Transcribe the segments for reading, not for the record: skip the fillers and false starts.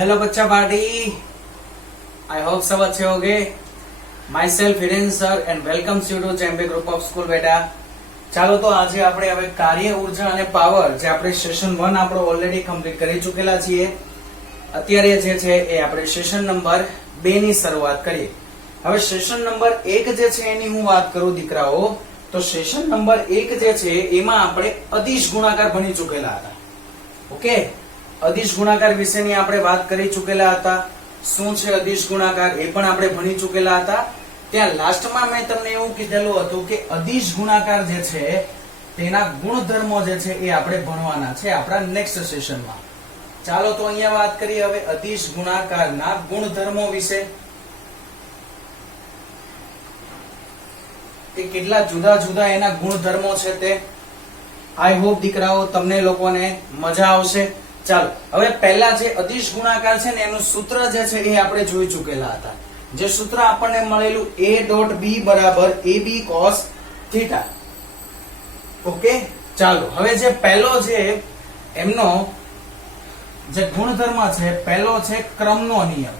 Hello बच्चा party, I hope सब अच्छे होंगे। Myself Hiren sir and welcomes you to Chembe group of school. बेटा ચાલો તો આજે આપણે હવે કાર્ય ઉર્જા અને પાવર જે આપણે સેશન 1 આપણો ઓલરેડી કમ્પ્લીટ કરી ચૂકેલા છીએ, અત્યારે જે છે એ આપણે સેશન નંબર 2 ની શરૂઆત કરીએ। હવે સેશન નંબર 1 જે છે એની હું વાત કરું દીકરાઓ, તો સેશન નંબર 1 જે છે એમાં આપણે અદિશ ગુણાકાર ભણી ચૂકેલા હતા। ઓકે, અદિશ ગુણાકાર વિશેની આપણે વાત કરી ચૂકેલા હતા। શું છે અદિશ ગુણાકાર એ પણ આપણે ભણી ચૂકેલા હતા। ત્યાં લાસ્ટમાં મેં તમને એવું કીધેલું હતું કે અદિશ ગુણાકાર જે છે તેના ગુણધર્મો જે છે એ આપણે ભણવાના છે આપણા નેક્સ્ટ સેશનમાં। ચાલો તો અહીંયા વાત કરીએ હવે અદિશ ગુણાકારના ગુણધર્મો વિશે, કે કેટલા જુદા જુદા એના ગુણધર્મો છે તે। આઈ હોપ દીકરાઓ તમને લોકોને મજા આવશે। ચાલો હવે પહેલા જે અદિશ ગુણાકાર છે ને એનું સૂત્ર જે છે એ આપણે જોઈ ચૂકેલા હતા। જે સૂત્ર આપણને મળેલું a ડોટ b બરાબર ab cos થીટા। ઓકે, ચાલો હવે જે પહેલો જે એમનો જે ગુણધર્મ છે, પહેલો છે ક્રમનો નિયમ।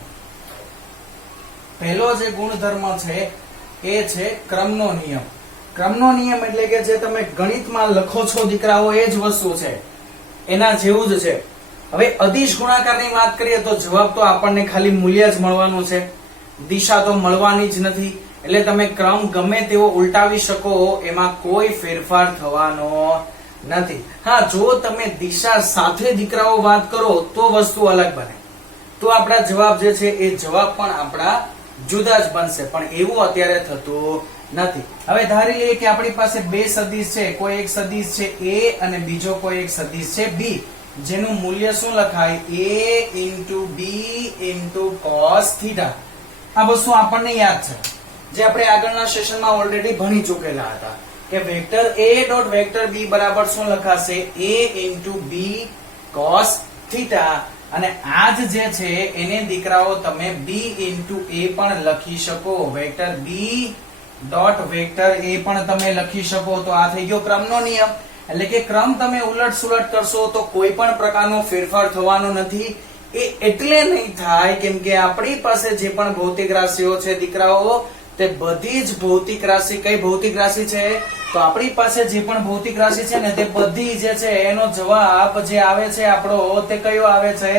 પહેલો જે ગુણધર્મ છે એ છે ક્રમનો નિયમ। ક્રમનો નિયમ એટલે કે જે તમે ગણિતમાં લખો છો દીકરાઓ એ જ વસ્તુ છે, એના જેવું જ છે। હવે અદિશ ગુણાકારની વાત કરીએ તો જવાબ તો આપણને ખાલી મૂલ્ય જ મળવાનું છે, દિશા તો મળવાની જ નથી। એટલે તમે ક્રમ ગમે તેવો ઉલટાવી શકો, એમાં કોઈ ફેરફાર થવાનો નથી। હા, જો તમે દિશા સાથે દીકરાઓ વાત કરો તો વસ્તુ અલગ બને, તો આપણા જવાબ જે છે એ જવાબ પણ આપણા જુદા જ બનશે, પણ એવું અત્યારે થતું નથી। હવે ધારી લઈએ કે આપણી પાસે બે સદિશ છે, કોઈ એક સદિશ છે a અને બીજો કોઈ એક સદિશ છે b, જેનું મૂલ્ય શું લખાય a into b into cos theta. આ વસ્તુ આપણને યાદ છે, જે આપણે આગળના સેશનમાં ઓલરેડી ભણી ચૂકેલા હતા કે vector a dot vector b બરાબર શું લખાશે a into b cos theta. અને આ જ જે છે એને દીકરાઓ તમે b into a પણ લખી શકો, vector b dot vector a પણ તમે લખી શકો। તો આ થઈ ગયો ક્રમનો નિયમ, એટલે કે ક્રમ તમે ઉલટ સુલટ કરશો તો કોઈ પણ પ્રકારનો ફેરફાર થવાનો નથી। એ એટલે નહીં થાય કેમ કે આપણી પાસે જે પણ ભૌતિક રાશિઓ છે દીકરાઓ, તે બધી જ ભૌતિક રાશિ, કઈ ભૌતિક રાશિ છે તો આપણી પાસે જે પણ ભૌતિક રાશિ છે ને તે બધી જે છે એનો જવાબ જે આવે છે આપણો તે કયો આવે છે,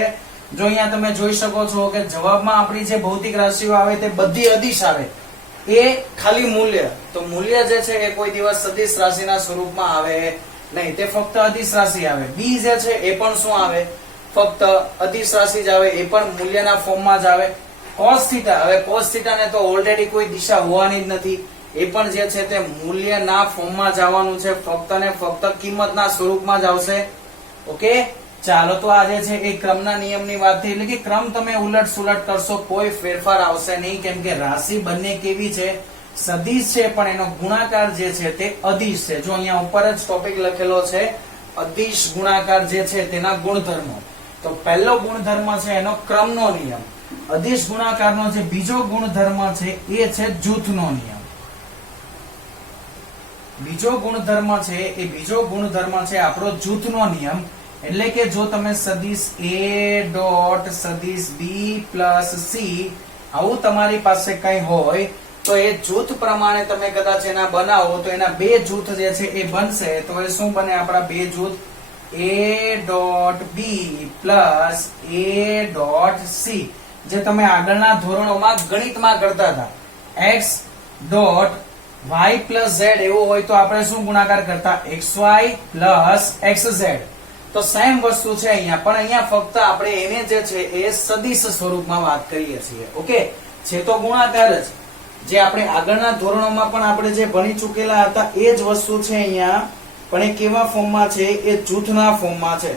જો અહીંયા તમે જોઈ શકો છો કે જવાબમાં આપણી જે ભૌતિક રાશિઓ આવે તે બધી અદિશ આવે। એ ખાલી મૂલ્ય, તો મૂલ્ય જે છે એ કોઈ દિવસ સદિશ રાશિના સ્વરૂપમાં આવે નહીં, તે ફક્ત અદિશ રાશિ આવે। બી જે છે એ પણ શું આવે, ફક્ત અદિશ રાશિ જ આવે, એ પણ મૂલ્યના ફોર્મમાં જ આવે। cos થીટા, હવે cos થીટા ને તો ઓલરેડી કોઈ દિશા હોવાની જ નથી, એ પણ જે છે તે મૂલ્યના ફોર્મમાં જ આવવાનું છે, ફક્ત ને ફક્ત કિંમતના સ્વરૂપમાં જ આવશે। ઓકે, ચાલો તો આ જે છે એ ક્રમના નિયમની વાત થઈ, એટલે કે ક્રમ તમે ઉલટ સુલટ કરશો કોઈ ફેરફાર આવશે નહીં, કેમ કે રાશિ બંને કેવી છે, સદિશ છે, પણ એનો ગુણાકાર જે છે તે અદિશ છે। જો અહીંયા ઉપર જ ટોપિક લખેલો છે અદિશ ગુણાકાર જે છે તેના ગુણધર્મો, તો પહેલો ગુણધર્મ છે એનો ક્રમનો નિયમ। અદિશ ગુણાકારનો જે બીજો ગુણધર્મ છે એ છે જૂથનો નિયમ। બીજો ગુણધર્મ છે એ બીજો ગુણધર્મ છે આપણો જૂથનો નિયમ। એટલે કે જો તમે સદિશ a ડોટ સદિશ b પ્લસ c આવું તમારી પાસે કઈ હોય તો એ જૂથ પ્રમાણે તમે કદાચ એના બનાવો તો એના બે જૂથ જે છે એ બનશે। તો એ શું બને આપણા બે જૂથ, a dot b plus a dot c, જે તમે આગળના ધોરણોમાં ગણિતમાં કરતા હતા। x dot y plus z એવું હોય તો આપણે શું ગુણાકાર કરતા, xy પ્લસ xz। તો સેમ વસ્તુ છે અહીંયા, પણ અહીંયા ફક્ત આપણે એને જે છે એ સદિશ સ્વરૂપમાં વાત કરીએ છીએ। ઓકે, છે તો ગુણાકાર જ, જે આપણે આગળના ધોરણોમાં પણ આપણે જે ભણી ચૂકેલા હતા એ જ વસ્તુ છે અહીંયા, પણ એ કેવા ફોર્મમાં છે, એ જૂથના ફોર્મમાં છે।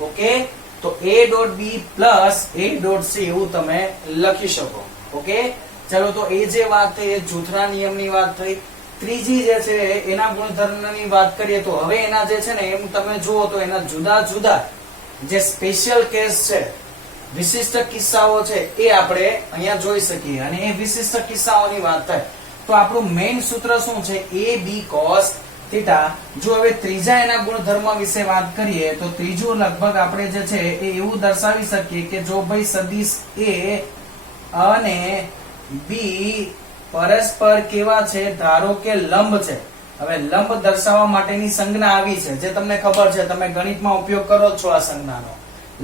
ઓકે, તો a dot b plus a dot c એવું તમે લખી શકો। ઓકે, ચલો તો એ જે વાત થઈ એ જૂથના નિયમની વાત થઈ। ત્રીજી જે છે એના ગુણધર્મની વાત કરીએ તો હવે એના જે છે ને એમ તમે જુઓ તો એના જુદા જુદા જે સ્પેશિયલ કેસ છે, વિશિષ્ટ કિસ્સાઓ છે એ આપણે અહીંયા જોઈ શકીએ। અને એ વિશિષ્ટ કિસ્સાઓની વાત થાય તો આપણું મેઇન સૂત્ર શું છે, a b cos થીટા. જો હવે ત્રીજા એના ગુણધર્મ વિશે વાત કરીએ તો ત્રીજું લગભગ આપણે જે છે એ એવું દર્શાવી શકીએ કે જો ભાઈ સદિશ A અને B પરસ્પર કેવા છે, ધારો કે લંબ છે. હવે લંબ દર્શાવવા માટેની સંજ્ઞા આવી છે જે તમને ખબર છે, તમે ગણિતમાં ઉપયોગ કરો છો આ સંજ્ઞાનો.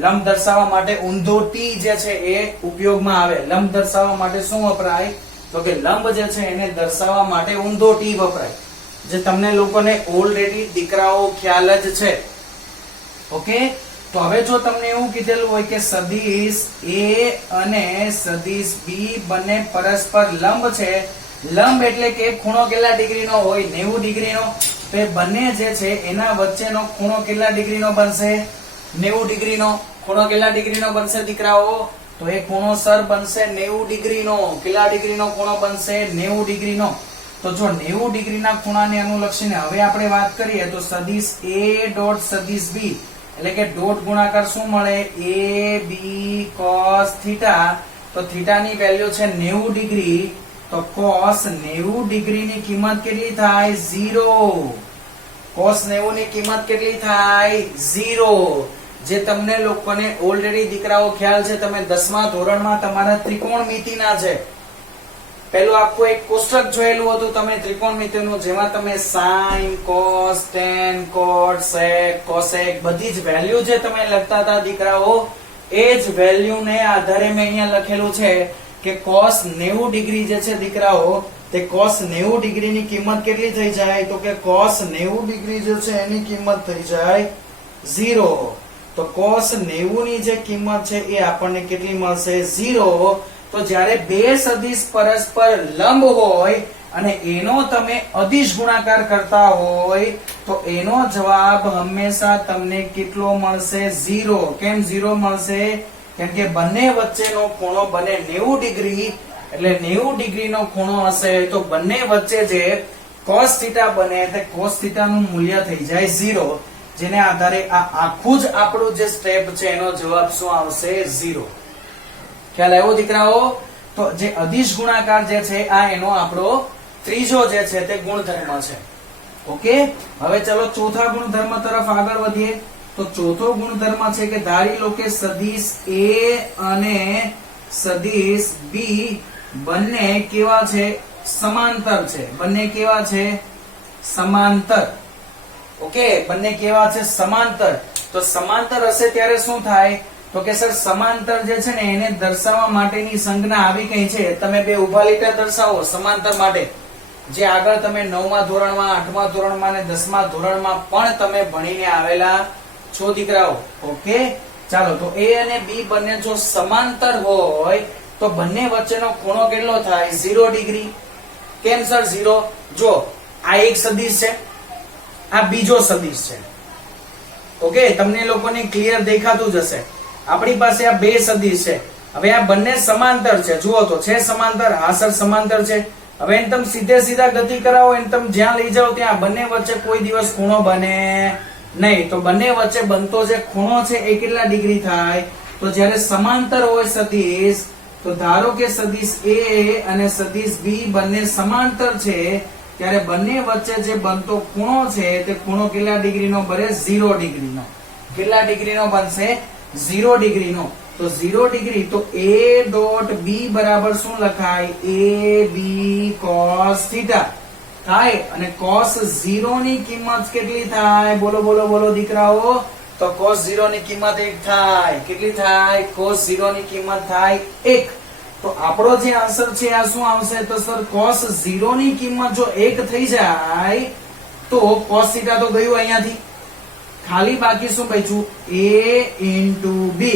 લંબ દર્શાવવા માટે ઊંધો ટી જે છે એ ઉપયોગમાં આવે. લંબ દર્શાવવા માટે શું વપરાય? તો કે લંબ જે છે એને દર્શાવવા માટે ઊંધો ટી વપરાય, જે તમને લોકોને ઓલરેડી દીકરાઓ ખ્યાલ જ છે. ઓકે, તો હવે જો તમને એવું કીધેલું હોય કે સદિશ A અને સદિશ B બંને પરસ્પર લંબ છે. લંબ એટલે કે ખૂણો કેટલા ડિગ્રીનો હોય? 90 ડિગ્રીનો. તો એ બંને જે છે એના વચ્ચેનો ખૂણો કેટલા ડિગ્રીનો બનશે? 90 ડિગ્રીનો. ખૂણો કેટલા ડિગ્રીનો બનશે દીકરાઓ? તો એ ખૂણો સર બનશે 90 ડિગ્રીનો. કેટલા ડિગ્રીનો ખૂણો બનશે? 90 ડિગ્રીનો. તો જો 90 ડિગ્રીના ખૂણાને અનુલક્ષીને હવે આપણે વાત કરીએ તો સદિશ A ડોટ સદિશ B એટલે કે ડોટ ગુણાકાર શું મળે? AB cos theta. તો થીટાની વેલ્યુ છે 90 ડિગ્રી. તો cos 90 ડિગ્રીની કિંમત કેટલી થાય? 0. cos 90 ની કિંમત કેટલી થાય? 0. જે તમને લોકોને ઓલરેડી દીકરાઓ ખ્યાલ છે, તમે 10મા ધોરણમાં તમારા ત્રિકોણમિતિના છે પેલું આખું એક કોષ્ટક જોયેલું હતું તમે ત્રિકોણમિતિનું, જેમાં તમે sin, cos, tan, cot, sec, cosec બધી જ વેલ્યુ જે તમે લખતા હતા દીકરાઓ, એ જ વેલ્યુ ને આધારે મેં અહીંયા લખેલું છે કે cos 90 ડિગ્રી જે છે દીકરાઓ, તે cos 90 ડિગ્રીની કિંમત કેટલી થઈ જાય? તો કે cos 90 ડિગ્રી જે છે એની કિંમત થઈ જાય 0. તો cos 90 ની જે કિંમત છે એ આપણને કેટલી મળશે? 0. તો જ્યારે બે સદિશ પરસ્પર લંબ હોય અને એનો તમે અદિશ ગુણાકાર કરતા હોય તો એનો જવાબ હંમેશા તમને કેટલો મળશે? 0. કેમ 0 મળશે? કેમ કે બંને વચ્ચેનો ખૂણો બને 90 ડિગ્રી. એટલે 90 ડિગ્રીનો ખૂણો હશે તો બંને વચ્ચે જે cos થીટા બને તે cos થીટાનું મૂલ્ય થઈ જાય 0. જેને આધારે આ આખું જ આપણું જે સ્ટેપ છે એનો જવાબ શું આવશે? 0. ખ્યાલ આવ્યો દીકરાઓ? તો જે અદિશ ગુણાકાર જે છે આ એનો આપણો ત્રીજો જે છે તે ગુણધર્મ છે. ઓકે, હવે ચલો ચોથા ગુણધર્મ તરફ આગળ વધીએ. તો ચોથો ગુણધર્મ છે કે ધારી લો કે સદિશ A અને સદિશ B બંને કેવા છે? સમાંતર છે. બંને કેવા છે? સમાંતર. ઓકે, બંને કેવા છે? સમાંતર. તો સમાંતર હશે ત્યારે શું થાય? તો કે સર સમાંતર જે છે ને એને દર્શાવવા માટેની સંજ્ઞા આવી કઈ છે? તમે બે ઉભા લીટા દર્શાવો સમાંતર માટે, જે આગળ તમે 9મા ધોરણમાં, 8મા ધોરણમાં અને 10મા ધોરણમાં પણ તમે ભણીને આવેલા છો દીકરાઓ. ઓકે, ચાલો. તો A અને B બંને જો સમાંતર હોય તો બંને વચ્ચેનો ખૂણો કેટલો થાય? 0 ડિગ્રી. કેમ સર 0? જો આ એક સદિશ છે, આ બીજો સદિશ છે. ઓકે, તમને લોકોને ક્લિયર દેખાતું જ હશે. આપણી પાસે આ બે સદિશ છે. હવે આ બંને સમાંતર છે. જુઓ તો છે સમાંતર? હા સર સમાંતર છે. હવે એને તમે સીધે સીધા ગતિ કરાવો, એને તમે જ્યાં લઈ જાઓ ત્યાં બંને વચ્ચે કોઈ દિવસ ખૂણો બને નહીં. તો બંને વચ્ચે બનતો જે ખૂણો છે એ કેટલા ડિગ્રી થાય? તો જ્યારે સમાંતર હોય સદિશ, તો ધારો કે સદિશ A અને સદિશ B બંને સમાંતર છે, ત્યારે બંને વચ્ચે જે બનતો ખૂણો છે તે ખૂણો કેટલા ડિગ્રીનો બને? 0 ડિગ્રીનો. કેટલા ડિગ્રીનો બનશે? 0 ડિગ્રીનો. તો 0 ડિગ્રી તો A ડોટ B બરાબર શું લખાય? AB cos થીટા થાય. અને cos 0 ની કિંમત કેટલી થાય? બોલો બોલો બોલો દીકરાઓ. તો cos 0 ની કિંમત 1 થાય. કેટલી થાય? cos 0 ની કિંમત થાય 1. તો આપણો જે આન્સર છે આ શું આવશે? તો સર cos 0 ની કિંમત જો 1 થઈ જાય તો cos થીટા તો ગયું અહીંયાથી, ખાલી બાકી શું બચ્યું? A into B.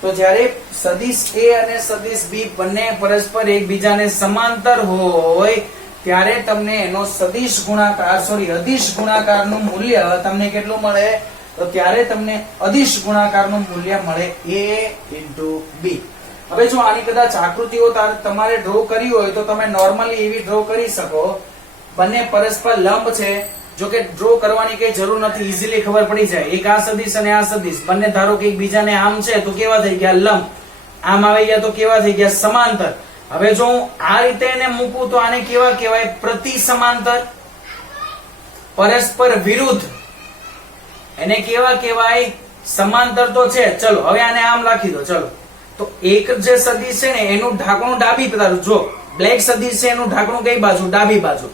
તો જ્યારે સદિશ A અને સદિશ B બંને પરસ્પર એકબીજાને સમાંતર હોય ત્યારે તમને એનો સદિશ ગુણાકાર અદિશ ગુણાકારનું મૂલ્ય તમને કેટલું મળે? તો ત્યારે તમને અદિશ ગુણાકારનું મૂલ્ય મળે A into B. હવે જો આની કદાચ આકૃતિઓ તમારે ડ્રો કરી હોય તો તમે નોર્મલી એવી ડ્રો કરી શકો. બંને પરસ્પર લંબ છે. જો કે ડ્રો કરવાની કઈ જરૂર નથી, ઈઝીલી ખબર પડી જાય. એક આ સદિશ અને આ સદિશ બંને ધારો કે એકબીજાને આમ છે તો કેવા થઈ ગયા? લંબ. આમ આવી ગયા તો કેવા થઈ ગયા? સમાંતર. હવે જો હું આ રીતે એને મૂકું તો આને કેવા કહેવાય? પ્રતિ સમાંતર. પરસ્પર વિરુદ્ધ એને કેવા કહેવાય? સમાંતર તો છે. ચલો હવે આને આમ લખી દો. ચલો તો એક જે સદિશ છે ને એનું ઢાંકણું ડાબી બાજુ, જો બ્લેક સદિશ છે એનું ઢાંકણું કઈ બાજુ? ડાબી બાજુ.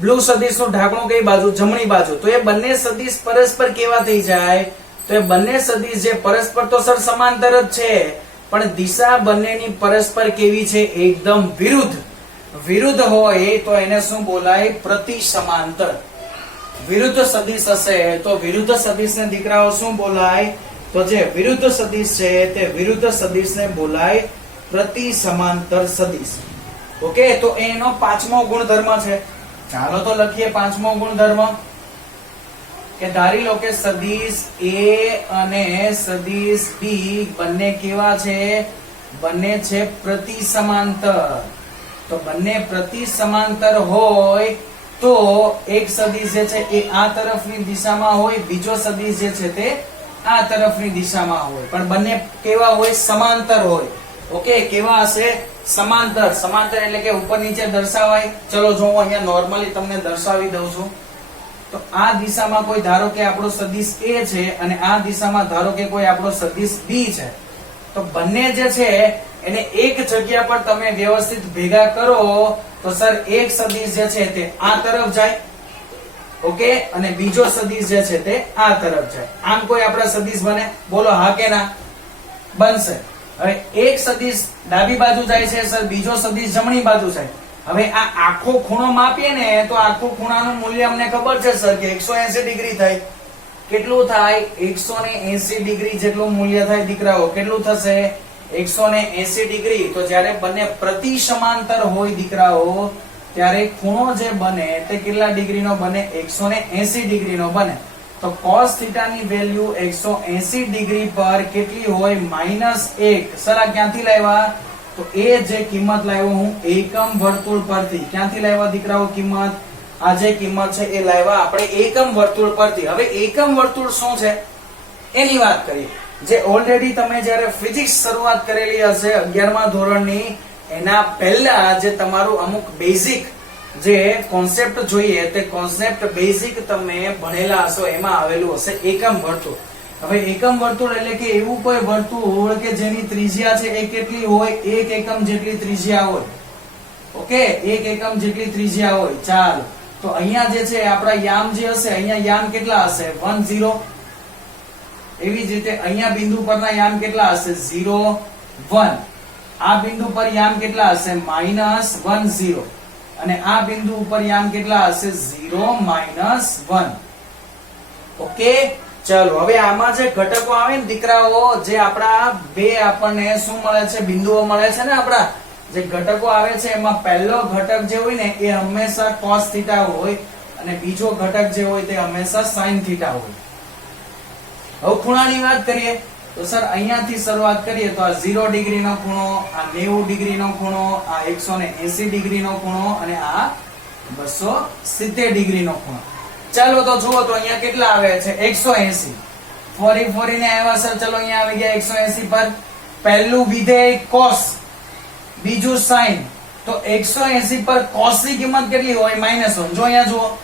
બ્લુ સદિશ નું ઢાંકણું કઈ બાજુ? જમણી બાજુ. તો એ બંને સદિશ પરસ્પર કેવા થઈ જાય? તો એ બંને સદિશ જે પરસ્પર તો સર સમાંતર જ છે, પણ દિશા બંનેની પરસ્પર કેવી છે? એકદમ વિરુદ્ધ. વિરુદ્ધ હોય તો એને શું બોલાય? પ્રતિ સમાંતર. વિરુદ્ધ સદિશ હશે તો વિરુદ્ધ સદિશને દીકરાઓ શું બોલાય? તો જે વિરુદ્ધ સદિશ છે તે વિરુદ્ધ સદિશને બોલાય પ્રતિ સમાંતર સદિશ. ઓકે, તો એનો પાંચમો ગુણધર્મ છે. ચાલો તો લખીએ પાંચમો ગુણધર્મ કે ધારી લો કે સદિશ A અને સદિશ B બંને કેવા છે? બંને છે પ્રતિ સમાંતર. તો બંને પ્રતિ સમાંતર હોય તો એક સદિશ જે છે એ આ તરફની દિશામાં હોય, બીજો સદિશ જે છે તે આ તરફની દિશામાં હોય, પણ બંને કેવા હોય? સમાંતર હોય. ઓકે, કેવા હશે? સમાંતર. સમાંતર એટલે કે ઉપર નીચે દર્શાવાય. ચલો જો હું અહીંયા નોર્મલી તમને દર્શાવી દઉં છું. તો આ દિશામાં કોઈ ધારો કે આપણો સદિશ A છે અને આ દિશામાં ધારો કે કોઈ આપણો સદિશ B છે. તો બંને જે છે એને એક જગ્યા પર તમે વ્યવસ્થિત ભેગા કરો તો સર એક સદિશ જે છે તે આ તરફ જાય. ઓકે, અને બીજો સદિશ જે છે તે આ તરફ જાય. આમ કોઈ આપણા સદિશ બને? બોલો હા કે ના? બનશે. હવે એક સદિશ ડાબી બાજુ જાય છે સર, બીજો સદિશ જમણી બાજુ જાય. હવે આ આખો ખૂણો માપીએ ને તો આખો ખૂણાનું મૂલ્ય અમને ખબર છે સર કે 180 ડિગ્રી થાય. કેટલું થાય? 180 ડિગ્રી જેટલું મૂલ્ય થાય દીકરાઓ. કેટલું થશે? 180 ડિગ્રી. તો જ્યારે બંને પ્રતિ સમાંતર હોય દીકરાઓ ત્યારે ખૂણો જે બને તે કેટલા ડિગ્રીનો બને? 180 ડિગ્રીનો બને. તો cos θ ની વેલ્યુ 180 ડિગ્રી પર કેટલી હોય? -1. સર આ ક્યાંથી લાવ્યા? તો એ જે કિંમત લાવ્યો હું એકમ વર્તુળ પરથી. ક્યાંથી લાવ્યા દીકરાઓ કિંમત? આ જે કિંમત છે એ લાવ્યા આપણે એકમ વર્તુળ પરથી. હવે એકમ વર્તુળ શું છે એની વાત કરીએ. જે ઓલરેડી તમે જ્યારે ફિઝિક્સ શરૂઆત કરેલી હશે 11મા ધોરણની, એના પહેલા જે તમારું અમુક બેઝિક જે કોન્સેપ્ટ જોઈએ તે કોન્સેપ્ટ બેઝિક તમે ભણેલા હશો, એમાં આવેલું હશે એકમ વર્તુળ. હવે એકમ વર્તુળ એટલે કે એવું કોઈ વર્તુળ કે જેની ત્રિજ્યા છે એ કેટલી હોય? 1 એકમ જેટલી ત્રિજ્યા હોય. ઓકે, 1 એકમ જેટલી ત્રિજ્યા હોય. ચાલો તો અહીંયા જે છે આપણા યામ જે હશે, અહીંયા યામ કેટલા હશે? 1 0. એવી જ રીતે અહીંયા બિંદુ પરના યામ કેટલા હશે? 0 1. આ બિંદુ પર યામ કેટલા હશે? -1 0. અને આ બિંદુ ઉપર યામ કેટલા હશે? 0 -1. ઓકે, ચલો હવે આમાં જે ઘટકો આવે ને દીકરાઓ, જે આપણા બે આપણને શું મળે છે? બિંદુઓ મળે છે ને આપણા જે ઘટકો આવે છે એમાં પહેલો ઘટક જે હોય ને એ હંમેશા cos θ હોય અને બીજો ઘટક જે હોય તે હંમેશા sin θ હોય. હવે ખૂણાની વાત કરીએ તો સર અહીંયાથી શરૂઆત કરીએ તો આ 0 ડિગ્રીનો ખૂણો, આ 90 ડિગ્રીનો ખૂણો, આ 180 ડિગ્રીનો ખૂણો અને આ 270 ડિગ્રીનો ખૂણો. ચાલો તો જુઓ તો અહીંયા કેટલા આવે છે? 180. ફરીને આવ્યા સર. ચલો અહીંયા આવી ગયા 180 પર. પહેલું વિધેય cos, બીજું sin. તો 180 પર cos ની કિંમત કેટલી હોય? -1. જો અહીંયા જુઓ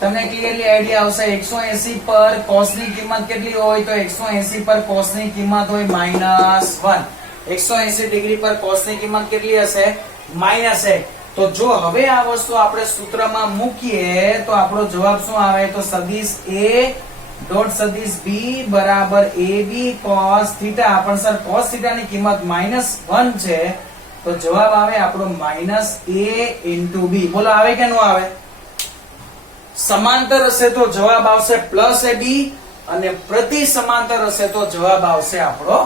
તમને ક્લિયરલી આઈડિયા આવશે. 180 પર cos ની કિંમત કેટલી હોય? તો 180 પર cos ની કિંમત હોય -1. 180 ડિગ્રી પર cos ની કિંમત કેટલી હશે? -1. તો જો હવે આ વસ્તુ આપણે સૂત્રમાં મૂકીએ તો આપણો જવાબ શું આવે? તો સદિશ A ડોટ સદિશ B બરાબર AB cos θ. પણ સર cos θ ની કિંમત -1 છે તો જવાબ આવે આપણો -A * B. બોલો આવે કે ન આવે? સમાંતર હશે તો જવાબ આવશે +AB અને પ્રતિ સમાંતર હશે તો જવાબ આવશે આપણો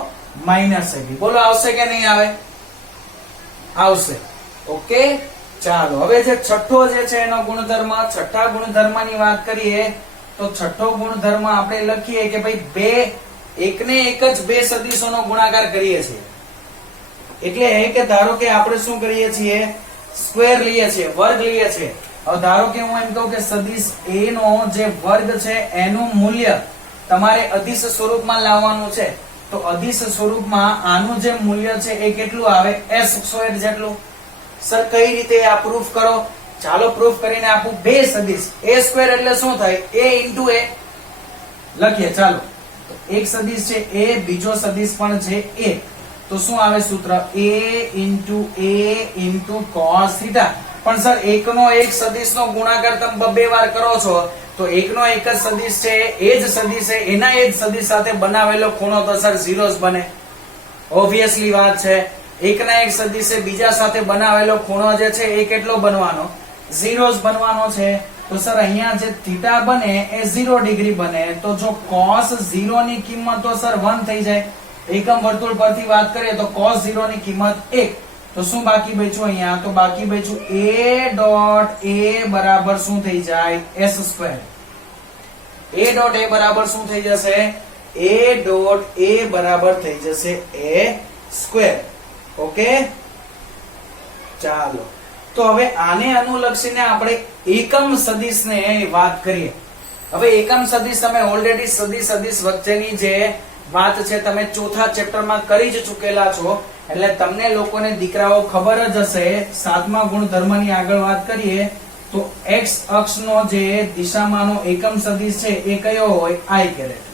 -AB. બોલો આવશે કે નહીં આવે? આવશે. ઓકે, ચાલો હવે જે છઠ્ઠો જે છે એનો ગુણધર્મ, છઠ્ઠા ગુણધર્મની વાત કરીએ તો છઠ્ઠો ગુણધર્મ આપણે લખીએ કે ભાઈ એકને એક જ બે સદિશોનો ગુણાકાર કરીએ છીએ. એટલે કે ધારો કે આપણે શું કરીએ છીએ? સ્ક્વેર લઈએ છીએ, વર્ગ લઈએ છીએ. હવે ધારો કે હું એમ કહું કે સદિશ A નો જે વર્ગ છે એનું મૂલ્ય તમારે અદિશ સ્વરૂપમાં લાવવાનું છે. તો અદિશ સ્વરૂપમાં આનું જે મૂલ્ય છે એ કેટલું આવે? s² જેટલું. સર કઈ રીતે આ પ્રૂફ કરો? ચાલો પ્રૂફ કરીને આપું. બે સદિશ a સ્ક્વેર એટલે શું થાય? a ઇન્ટુ a લખીએ. ચાલો, એક સદિશ છે a, બીજો સદિશ પણ છે a, તો શું આવે સૂત્ર? a into cos θ. પણ સર એકનો એક સદિશનો ગુણાકાર તમે બે વાર કરો છો તો એકનો એક જ સદિશ છે, એ જ સદિશ છે, એના એ જ સદિશ સાથે બનાવેલો ખૂણો તો સર 0 જ બને. ઓબ્વિયસલી વાત છે. એકના એક સદિશે બીજા સાથે બનાવેલો ખૂણો જે છે એ કેટલો બનવાનો? 0 જ બનવાનો છે. તો સર અહીંયા જે થીટા બને એ 0 ડિગ્રી બને, તો જો cos 0 ની કિંમત તો સર 1 થઈ જાય. એકમ વર્તુળ પરથી વાત કરીએ તો cos 0 ની કિંમત 1. તો શું બાકી બચ્યું અહીંયા? તો બાકી બચ્યું a ડોટ a બરાબર શું થઈ જાય? s square. a dot a બરાબર શું થઈ જશે? a ડોટ a બરાબર થઈ જશે a સ્ક્વેર. ઓકે, ચાલો. તો હવે આને અનુલક્ષીને આપણે એકમ સદિશને વાત કરીએ. હવે એકમ સદિશ તમે ઓલરેડી સદિશ વચ્ચેની જે વાત છે તમે ચોથા ચેપ્ટરમાં કરી જ ચૂકેલા છો, એટલે તમને લોકોને દીકરાઓ ખબર જ હશે. 7મા ગુણધર્મની આગળ વાત કરીએ તો x અક્ષનો જે દિશામાંનો એકમ સદિશ છે એ કયો હોય? i caret.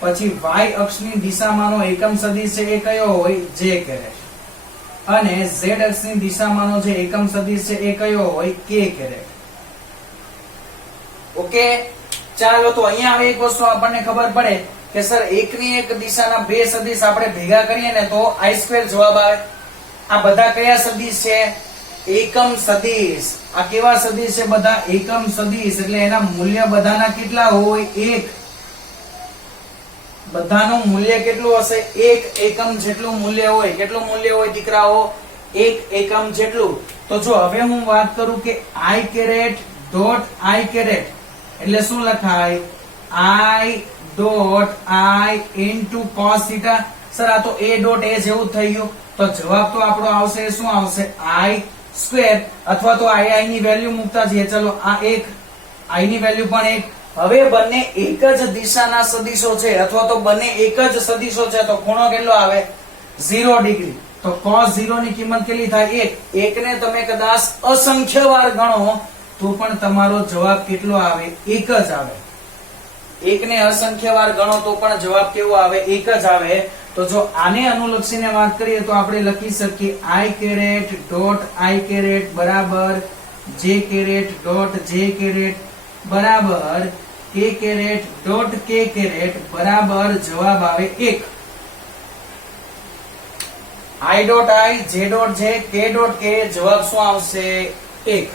પછી y અક્ષની દિશામાંનો એકમ સદિશ છે એ કયો હોય? j caret. અને z અક્ષની દિશામાંનો જે એકમ સદિશ છે એ કયો હોય? k caret. ઓકે, ચાલો. તો અહીંયા હવે એક વસ્તુ આપણને ખબર પડે કે સર એકની એક દિશાના બે સદિશ આપણે ભેગા કરીએ ને તો i સ્ક્વેર જવાબ આવે. આ બધા કયા સદિશ છે? એકમ સદિશ. આ કેવા સદિશ છે? બધા એકમ સદિશ. એટલે એના મૂલ્ય બધાના કેટલા હોય? 1. બધાનું મૂલ્ય કેટલું હશે? 1 એકમ જેટલું મૂલ્ય હોય. કેટલું મૂલ્ય હોય દીકરાઓ? 1 એકમ જેટલું. તો જો હવે હું વાત કરું કે i caret dot i caret એટલે શું લખાય? i dot i into cos θ. Sir આ તો a ડોટ a જેવું થઈ ગયું, તો જવાબ તો આપણો આવશે શું આવશે? i square. અથવા તો i ની વેલ્યુ મૂકતા જઈએ. ચલો, આ 1 i ની વેલ્યુ પણ 1. હવે બંને એક જ દિશાના સદિશો છે અથવા તો બંને એક જ સદિશો છે તો ખૂણો કેટલો આવે? 0 ડિગ્રી. તો cos 0 ની કિંમત કેટલી થાય? 1. એકને તમે કદાચ અસંખ્ય વાર ગણો તો પણ તમારો જવાબ કેટલો આવે? 1 જ આવે. એકને અસંખ્ય વાર ગણો તો પણ જવાબ કેવો આવે? 1 જ આવે. તો જો આને અનુલક્ષીને વાત કરીએ તો આપણે લખી શકીએ i caret dot i caret બરાબર j caret dot j caret બરાબર k caret dot k caret બરાબર જવાબ આવે 1. i dot i, j dot j, k dot k જવાબ શું આવશે? 1.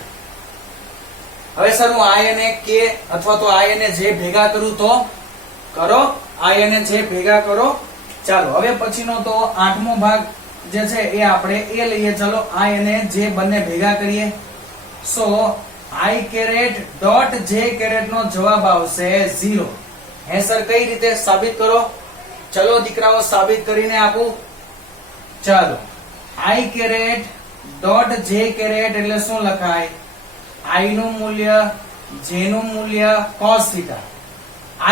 હવે સર હું i અને k અથવા તો i અને j ભેગા કરું તો કરો. i અને j ભેગા કરો. ચાલો, હવે પછીનો તો 8મો ભાગ જે છે એ આપણે એ લઈએ. ચલો, i અને j બંને ભેગા કરીએ. So i caret dot j caret નો જવાબ આવશે 0. હે સર, કઈ રીતે સાબિત કરો? ચલો દીકરાઓ, સાબિત કરીને આપું. ચાલો, i caret dot j caret એટલે શું લખાય? i નું મૂલ્ય, j નું મૂલ્ય cos θ.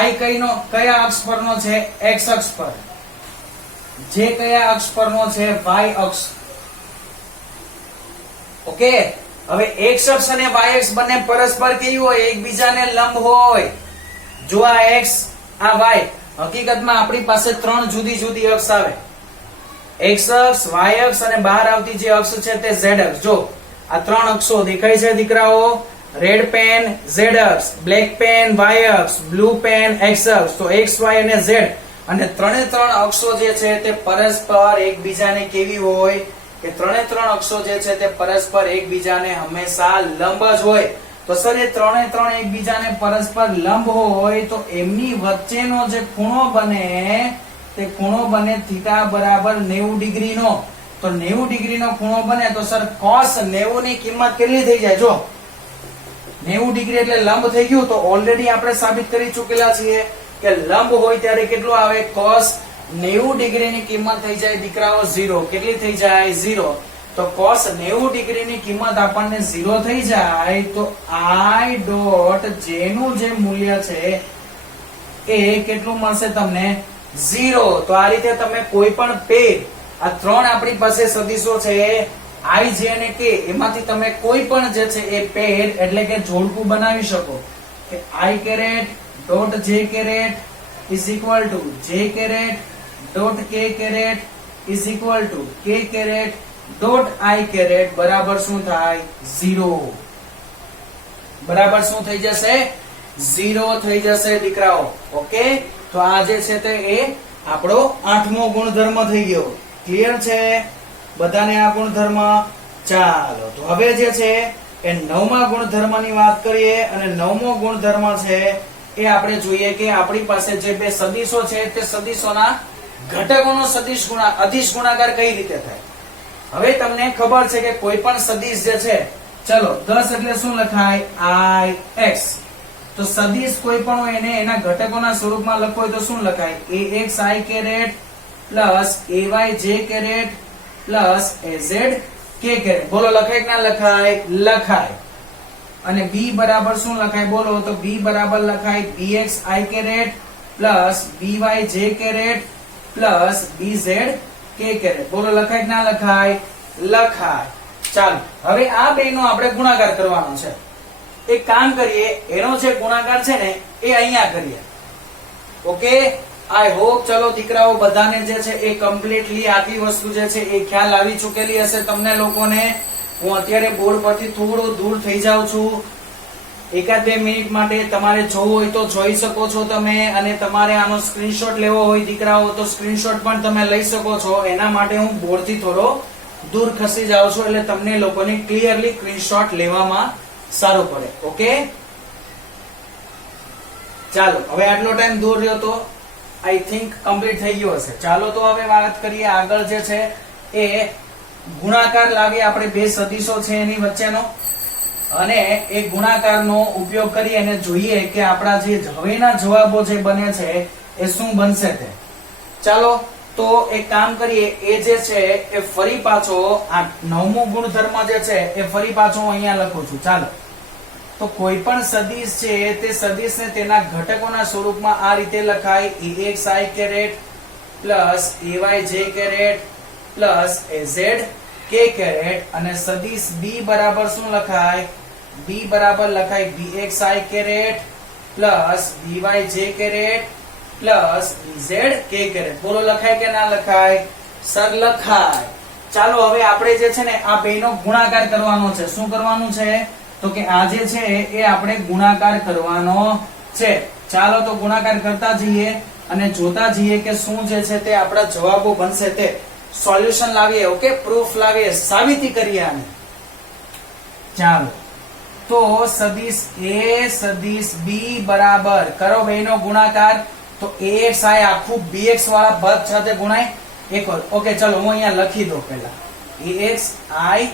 i કયા અક્ષ પરનો છે? x અક્ષ પર. j કયા અક્ષ પરનો છે? y અક્ષ. ઓકે, હવે x અક્ષ અને y અક્ષ બંને પરસ્પર કેવી હોય? એકબીજાને લંબ હોય. જો આ x, આ y, હકીકતમાં આપણી પાસે 3 જુદી જુદી અક્ષ આવે. x અક્ષ, y અક્ષ અને બહાર આવતી જે અક્ષ છે તે z અક્ષ. જો આ 3 અક્ષો દેખાય છે દીકરાઓ? રેડ પેન z અક્ષ, બ્લેક પેન y અક્ષ, બ્લુ પેન x અક્ષ. તો x, y અને z અને ત્રણે ત્રણ અક્ષો જે છે તે પરસ્પર એકબીજાને કેવી હોય? કે ત્રણે ત્રણ અક્ષો જે છે તે પરસ્પર એકબીજાને હંમેશા લંબ જ હોય. તો સર એ ત્રણે ત્રણ એકબીજાને પરસ્પર લંબ હોય તો એમની વચ્ચેનો જે ખૂણો બને તે ખૂણો બને થીટા બરાબર 90 ડિગ્રીનો. તો 90 ડિગ્રીનો ખૂણો બને તો સર cos 90 ની કિંમત કેટલી થઈ જાય? જો 90 ડિગ્રી એટલે લંબ થઈ ગયું. તો ઓલરેડી આપણે સાબિત કરી ચૂકેલા છીએ કે લંબ હોય ત્યારે કેટલું આવે? cos 90 ડિગ્રીની કિંમત થઈ જાય દીકરાઓ 0. કેટલી થઈ જાય? 0. તો cos 90 ડિગ્રીની કિંમત આપણને 0 થઈ જાય તો i ડોટ j નું જે મૂલ્ય છે એ કેટલું મળશે તમને? 0. તો આ રીતે તમે કોઈ પણ પેજ, આ ત્રણ આપણી પાસે સદિશો છે આઈ જે અને કે એમાંથી તમે કોઈ પણ જે છે એ પેર એટલે કે જોડકું બનાવી શકો કે આઈ caret dot J caret is equal to જે caret dot K caret is equal to કે કેરેટ ડોટ આઈ કેરેટ બરાબર શું થાય 0 બરાબર શું થઈ જશે 0 થઈ જશે દીકરાઓ ઓકે તો આ જે છે તે એ આપણો 8મો ગુણધર્મ થઈ ગયો ક્લિયર છે બધાને આ ગુણધર્મ ચાલો તો હવે જે છે એ 9મા ગુણધર્મની વાત કરીએ અને 9મો ગુણધર્મ છે એ આપણે જોઈએ કે આપણી પાસે જે બે સદિશો છે તે સદિશોના ઘટકોનો અદિશ ગુણાકાર કઈ રીતે થાય હવે તમને ખબર છે કે કોઈ પણ સદિશ જે છે ચલો 10 એટલે શું લખાય ix તો સદિશ કોઈ પણ હોય એને એના ઘટકોના સ્વરૂપમાં લખવો હોય તો શું લખાય ax i caret plus ay j caret plus az k caret બોલો લખાય કે ના લખાય લખાય અને b બરાબર શું લખાય બોલો તો b બરાબર લખાય bx i caret plus by j caret plus bz k caret બોલો લખાય કે ના લખાય લખાય ચાલો હવે આ બેનો આપણે ગુણાકાર કરવાનો છે એક કામ કરીએ એનો જે ગુણાકાર છે ને એ અહીંયા કરીએ ઓકે આઈ હોપ ચલો દીકરાઓ બધાને જે છે એ કમ્પ્લીટલી આખી વસ્તુ જે છે એ ખ્યાલ આવી ચૂકેલી હશે તમને લોકોને હું અત્યારે બોર્ડ પરથી થોડું દૂર થઈ જાઉં છું 1-2 મિનિટ માટે તમારે જોવું હોય તો જોઈ શકો છો તમે અને તમારે આનો સ્ક્રીનશોટ લેવો હોય દીકરાઓ તો સ્ક્રીનશોટ પણ તમે લઈ શકો છો એના માટે હું બોર્ડથી થોડો દૂર ખસી જાઉં છું એટલે તમને લોકોને ક્લિયરલી સ્ક્રીનશોટ લેવામાં સારું પડે ઓકે ચાલો હવે આટલો ટાઈમ દૂર રહ્યો તો આઈ થિંક કમ્પ્લીટ થઈ ગયો હશે ચાલો તો હવે વાત કરીએ આગળ જે છે એ ગુણાકાર લાવીએ આપણે બે સદિશો છે એની વચ્ચેનો અને એ ગુણાકારનો ઉપયોગ કરી અને જોઈએ કે આપણા જે હવેના જવાબો જે બને છે એ શું બનશે તે ચાલો તો એક કામ કરીએ એ જે છે એ ફરી પાછો આ 9મો ગુણધર્મ જે છે એ ફરી પાછો હું અહીંયા લખું છું ચાલો તો કોઈ પણ સદિશ છે તે સદિશને તેના ઘટકોના સ્વરૂપમાં આ રીતે લખાય ax i caret plus ay j caret plus az k caret અને સદિશ b બરાબર શું લખાય b બરાબર લખાય bx i caret plus by j caret plus bz k caret બોલો લખાય કે ના લખાય સર લખાય ચાલો હવે આપણે જે છે ને આ બેનો ગુણાકાર કરવાનો છે શું કરવાનું છે તો કે આ જે છે એ આપણે ગુણાકાર કરવાનો છે ચાલો તો ગુણાકાર કરતા જઈએ અને જોતા જઈએ કે શું જે છે તે આપણા જવાબો બનશે તે સોલ્યુશન લાવીએ ઓકે પ્રૂફ લાવીએ સાબિતી કરીએ આને ચાલો તો સદિશ a સદિશ b બરાબર કરો બેનો ગુણાકાર તો ax i આખું bx વાળા પદ સાથે ગુણાય એક વાર ઓકે ચલો હું અહીંયા લખી દઉં પહેલા ax i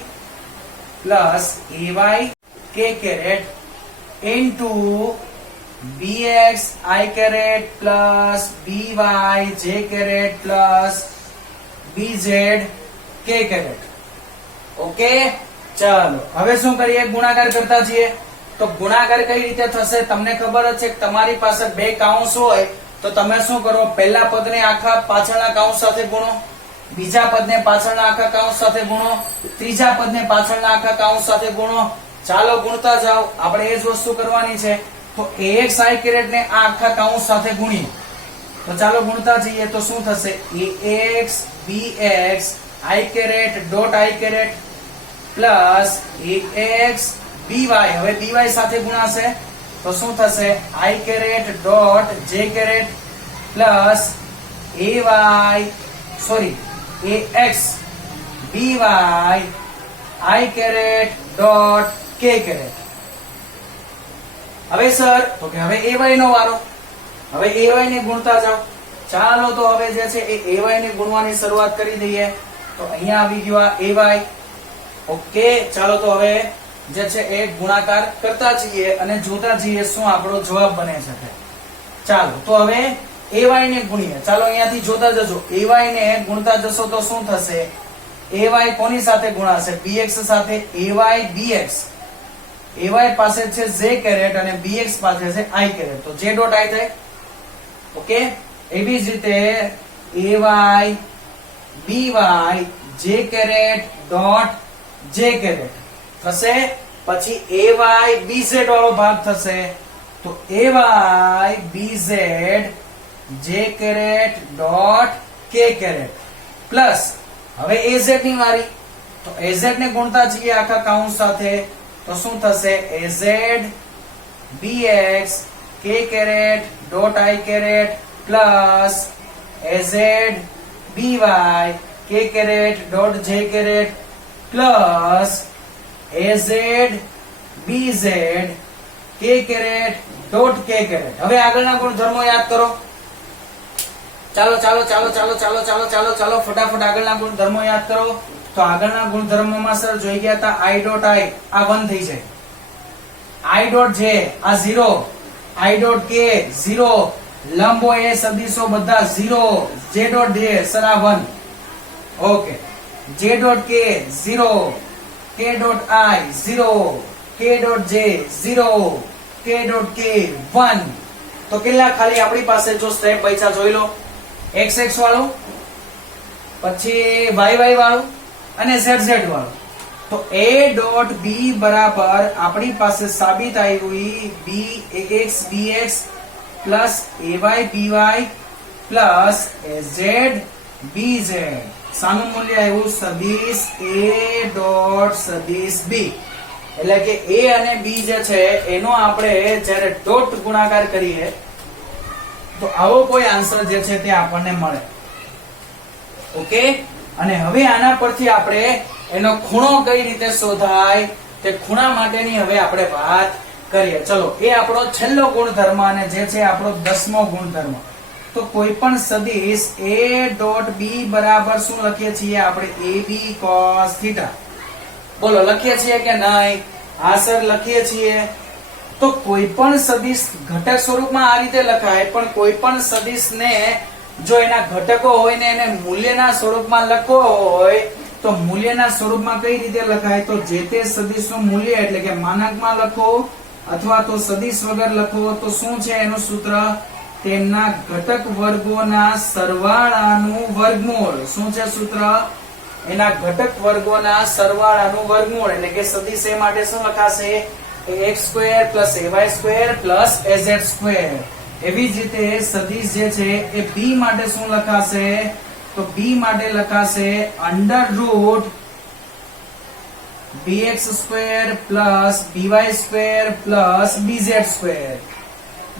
plus ay k caret into bx i caret plus by j caret plus bz k caret okay ચાલો હવે શું કરીએ ગુણાકાર કરતા છીએ તો ગુણાકાર કઈ રીતે થશે તમને ખબર જ છે કે તમારી પાસે બે કાઉન્સ હોય તો તમે શું કરો પહેલા પદને આખા પાછળના કાઉન્સ સાથે ગુણો બીજા પદને પાછળના આખા કાઉન્સ સાથે ગુણો ત્રીજા પદને પાછળના આખા કાઉન્સ સાથે ગુણો ચાલો ગુણતા જાઓ આપણે એ જ વસ્તુ કરવાની છે તો ax i કેરેટ ને આ આખા કાઉન્સ સાથે ગુણીએ તો ચાલો ગુણતા જઈએ તો શું થશે ax bx i caret dot i caret plus ax by હવે by સાથે ગુણાશે તો શું થશે i caret dot j caret plus ax by i caret dot k caret હવે સર તો કે હવે ay નો વારો હવે ay ને ગુણતા જાઓ ચાલો તો હવે જે છે એ ay ને ગુણવાની શરૂઆત કરી દઈએ તો અહીંયા આવી ગયો આ ay ઓકે ચાલો તો હવે જે છે એ ગુણાકાર કરતા જઈએ અને જોતા જઈએ શું આપણો જવાબ બને છે ચાલો તો હવે ay ને ગુણીએ ચાલો અહીંયાથી જોતા જજો ay ને ગુણતા જશો તો શું થશે ay કોની સાથે ગુણાશે bx સાથે ay bx ay પાસે છે j કેરેટ અને bx પાસે છે i કેરેટ તો j ડોટ i થાય ઓકે એવી જ રીતે ay by j caret dot J caret થશે, પછી ay bz વાળો ભાગ થશે, તો ay bz જે caret dot K caret plus હવે az ની વારી, તો az ને ગુણતા જઈએ આખા કાઉન્સ સાથે, તો શું થશે az bx K caret dot i caret plus az by K caret dot j caret plus az bz K caret dot K caret. હવે આગળના ગુણધર્મો યાદ કરો. ચાલો ચાલો ચાલો ચાલો ચાલો ચાલો ચાલો ચાલો ફટાફટ આગળના ગુણધર્મો યાદ કરો. તો આગળના ગુણધર્મોમાં સર જોઈ ગયા હતા i ડોટ i આ 1 થઈ જાય, i ડોટ j આ 0, i ડોટ k 0, લંબો એ સદિશો બધા 0, j ડોટ j સર આ 1, okay, j dot k 0, k dot i 0, k dot j 0, k dot k 1. તો કેટલા ખાલી આપણી પાસે જો સ્ટેપ બચ્યા જોઈ લો, xx વાળું, પછી yy વાળું અને zz વાળું. તો a ડોટ b બરાબર આપણી પાસે સાબિત આવી bx bx plus ay by plus az bz. સાનું મૂલ્ય આવ્યું સદિશ a ડોટ સદિશ b, એટલે કે a અને b જે છે એનો આપણે જ્યારે ડોટ ગુણાકાર કરીએ તો આવો કોઈ આન્સર જે છે તે આપણને મળે. ઓકે, અને હવે આના પરથી આપણે એનો ખૂણો કઈ રીતે શોધાય તે ખૂણા માટેની હવે આપણે વાત કરીએ. ચલો, એ આપણો છેલ્લો ગુણધર્મ અને જે છે આપણો 10મો ગુણધર્મ. તો કોઈ પણ સદિશ a ડોટ b બરાબર શું લખીએ છીએ આપણે ab cos θ. બોલો લખીએ છીએ કે નહીં? હા સર લખીએ છીએ. તો કોઈ પણ સદિશ ઘટક સ્વરૂપમાં આ રીતે લખાય, પણ કોઈ પણ સદિશને જો એના ઘટકો હોય ને એને મૂલ્યના સ્વરૂપમાં લખવો હોય તો મૂલ્યના સ્વરૂપમાં કઈ રીતે લખાય? તો જે તે સદિશનું મૂલ્ય એટલે કે માનકમાં લખો અથવા તો સદિશ વગર લખો તો શું છે એનું સૂત્ર? તેમના ઘટક વર્ગોના સરવાળાનું વર્ગમૂળ. શું છે સૂત્ર? એના ઘટક વર્ગોના સરવાળાનું વર્ગમૂળ. એટલે કે સદિશ એ માટે શું લખાશે? ax square plus ay square plus az square. એવી જ રીતે સદિશ જે છે એ b માટે શું લખાશે? તો b માટે લખાશે under route bx square plus by square plus bz square.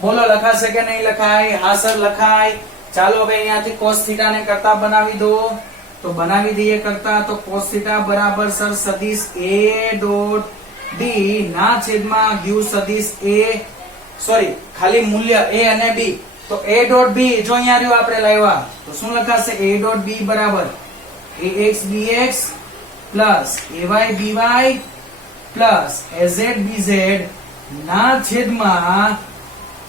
બોલો લખાશે કે નહીં લખાય? હા સર લખાય. ચાલો હવે અહીંયાથી cos θ ને કરતા બનાવી દો. તો બનાવી દઈએ કરતા. તો cos θ બરાબર સર સદિશ a ડોટ d ના છેદમાં ગયું સદિશ a, સોરી ખાલી મૂલ્ય a અને b. તો a ડોટ b જો અહીંયા રહ્યું આપણે લાવ્યા તો શું લખાશે? a ડોટ b બરાબર ax bx plus ay by plus az bz ના છેદમાં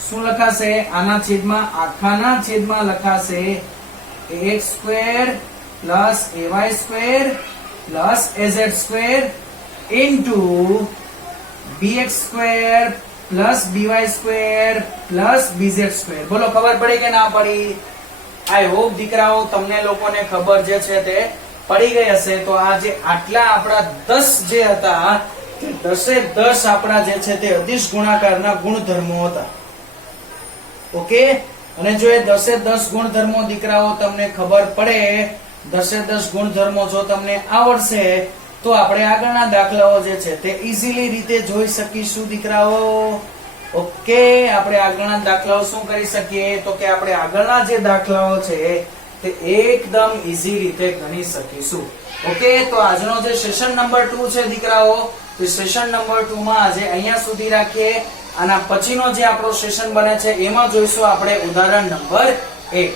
શું લખાશે? આના છેદમાં આખાના છેદમાં લખાશે ax square plus ay square plus az square into bx square plus by square plus bz square. બોલો ખબર પડી કે ના પડી? આઈ હોપ દીકરાઓ તમને લોકોને ખબર જે છે તે પડી ગઈ હશે. તો આ જે આટલા આપણા 10 જે હતા તે 10 આપણા જે છે તે અદિશ ગુણાકારના ગુણધર્મો હતા. ઓકે, અને જો એ 10 ગુણધર્મો દીકરાઓ તમને ખબર પડે, 10 ગુણધર્મો જો તમને આવડશે તો આપણે આગળના દાખલાઓ જે છે તે ઈઝીલી રીતે જોઈ શકીશું દીકરાઓ. ઓકે, આપણે આગળના દાખલાઓ શું કરી શકીએ? તો કે આપણે આગળના જે દાખલાઓ છે તે એકદમ ઈઝી રીતે ગણી શકીશું. ઓકે, તો આજનો જે સેશન નંબર 2 છે દીકરાઓ, તો સેશન નંબર 2 માં આજે અહીંયા સુધી રાખીએ. આના પછીનો જે આપણો સેશન બને છે એમાં જોઈશું આપણે ઉદાહરણ નંબર 1.